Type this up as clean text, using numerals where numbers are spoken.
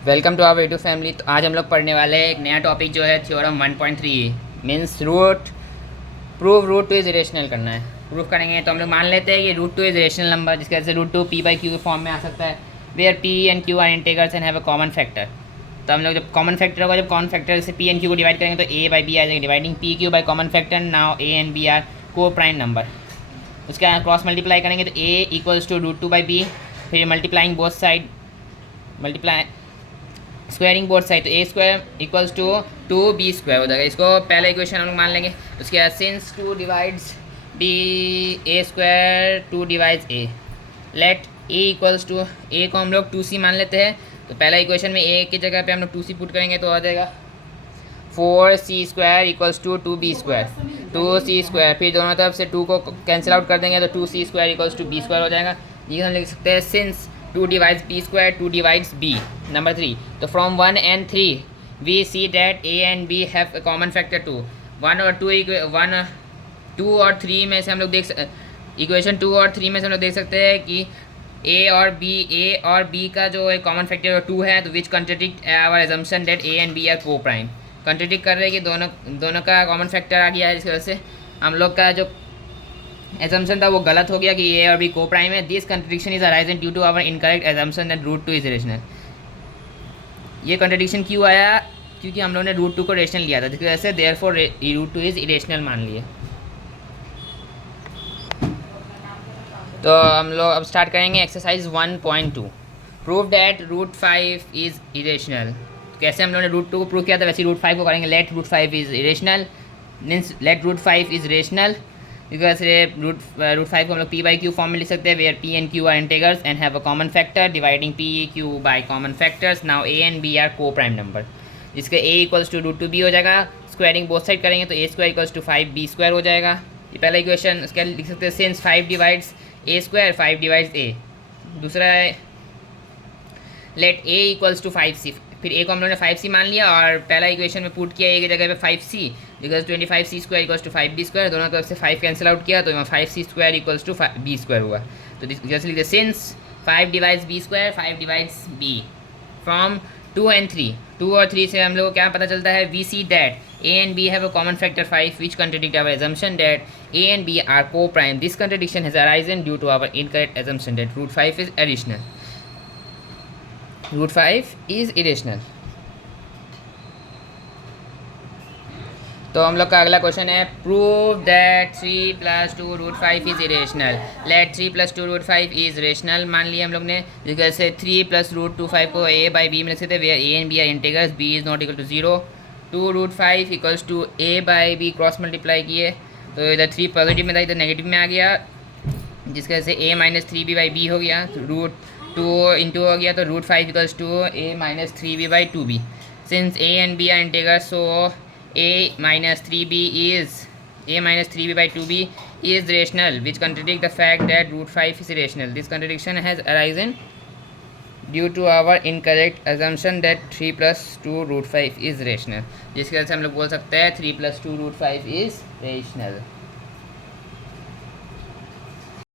Welcome to our YouTube family. तो आज हम लोग पढ़ने वाले हैं एक नया टॉपिक जो है theorem 1.3 means root prove root two is irrational करना है। प्रूफ करेंगे तो हम लोग मान लेते हैं कि root two is irrational number, जिसके वजह से root two P by Q के फॉर्म में आ सकता है, where P and Q are integrals and have a common factor. तो हम लोग जब कॉमन फैक्टर होगा, जब कॉमन फैक्टर से पी एंड क्यू को डिवाइड करेंगे तो ए बाई बी आ जाएगा, dividing P Q by common factor. Now A and B are coprime number. उसके बाद क्रॉस मल्टीप्लाई करेंगे तो a equals to root two by b, फिर multiplying both side, multiply squaring both side, तो a square equals to 2b² हो जाएगा। इसको पहला इक्वेशन हम लोग मान लेंगे। उसके बाद since 2 divides b a square 2 divides a, let a equals to a को हम लोग 2c मान लेते हैं। तो पहला इक्वेशन में a की जगह पे हम लोग 2c पुट करेंगे तो आ जाएगा 4c square equals to 2b², 2c²। फिर दोनों तरफ से 2 को कैंसिल आउट कर देंगे तो 2c square equals to b² हो जाएगा। ये हम लिख सकते हैं since 2 divides b square 2 divides b। Number 3, तो from 1 and 3 we see that a and b have a common factor 2। 1 और 2 और 3 में से हम लोग इक्वेशन 2 और 3 में से हम लोग देख सकते हैं कि a और b का जो एक कॉमन फैक्टर 2 है, तो which contradict our assumption that a and b are coprime. Contradict कर रहे हैं कि दोनों का कॉमन फैक्टर आ गया है, जिसकी वजह से हम लोग का जो एजम्पशन था वो गलत हो गया कि ए और बी को प्राइम है। This contradiction is arisen due to our incorrect assumption that root two is rational. ये कंट्रडिक्शन क्यों आया? क्योंकि हम लोगों ने रूट टू को रेशनल लिया था, जिसकी वजह से therefore root two is irrational मान लिए। तो हम लोग अब स्टार्ट करेंगे exercise 1.2, prove that root 5 is irrational. कैसे हम लोगों ने रूट टू को प्रूव किया था, वैसे रूट 5 को करेंगे। Let root 5 is irrational means let root 5 is rational, because root 5 को हम लोग पी बाई क्यू फॉर्म में लिख सकते हैं, where P and Q are integrals and have a common factor, dividing P Q by common factors. Now A and B are coprime number, जिसके a equals to root two b हो जाएगा। Squaring both side करेंगे तो a square equals to 5b² हो जाएगा। ये पहला equation. उसके लिख सकते हैं सिंस 5 डिवाइड्स ए स्क्वायर 5 डिवाइड्स ए। दूसरा है late A equals to 5c, फिर ए को हम लोगों ने 5c मान लिया और पहला इक्वेशन में पुट किया ए की जगह पे 5c, because 25c square equals to 5b²। दोनों तरफ से 5 कैंसिल आउट किया तो यहाँ 5c square equals to b² हुआ। तो जैसे लिखते since 5 divides b², 5 divides b। From 2 and 3, 2 और 3 से हम लोग को क्या पता चलता है, we see that a and b have a common factor 5 which contradict our assumption that a and b are co-prime. This contradiction has arisen due to our incorrect assumption that root 5 is irrational. Root 5 is irrational. तो हम लोग का अगला question है prove that 3 + 2 root 5 is irrational. Let 3 + 2 root 5 is rational मान लिया हम लोग ने, जैसे 3 + रूट 2 5 को a बाई बी में लिख सकते हैं, where a and b are integrals, b is not equal to 0। 2 root 5 equals to a by B, cross multiply किए तो इधर 3 पॉजिटिव में था, इधर नेगेटिव में आ गया, जिसकी वजह से a - 3b बाई बी हो गया। रूट 2 इंटू हो गया तो root 5 equals to a - 3b by 2b। Since a and b are integrals, so a - 3b by 2b is rational, which contradict the fact that root 5 is irrational. This contradiction has arisen due to our incorrect assumption that 3 + 2 root 5 is rational, जिसकी वजह से हम लोग बोल सकते हैं 3 + 2 root 5 is rational.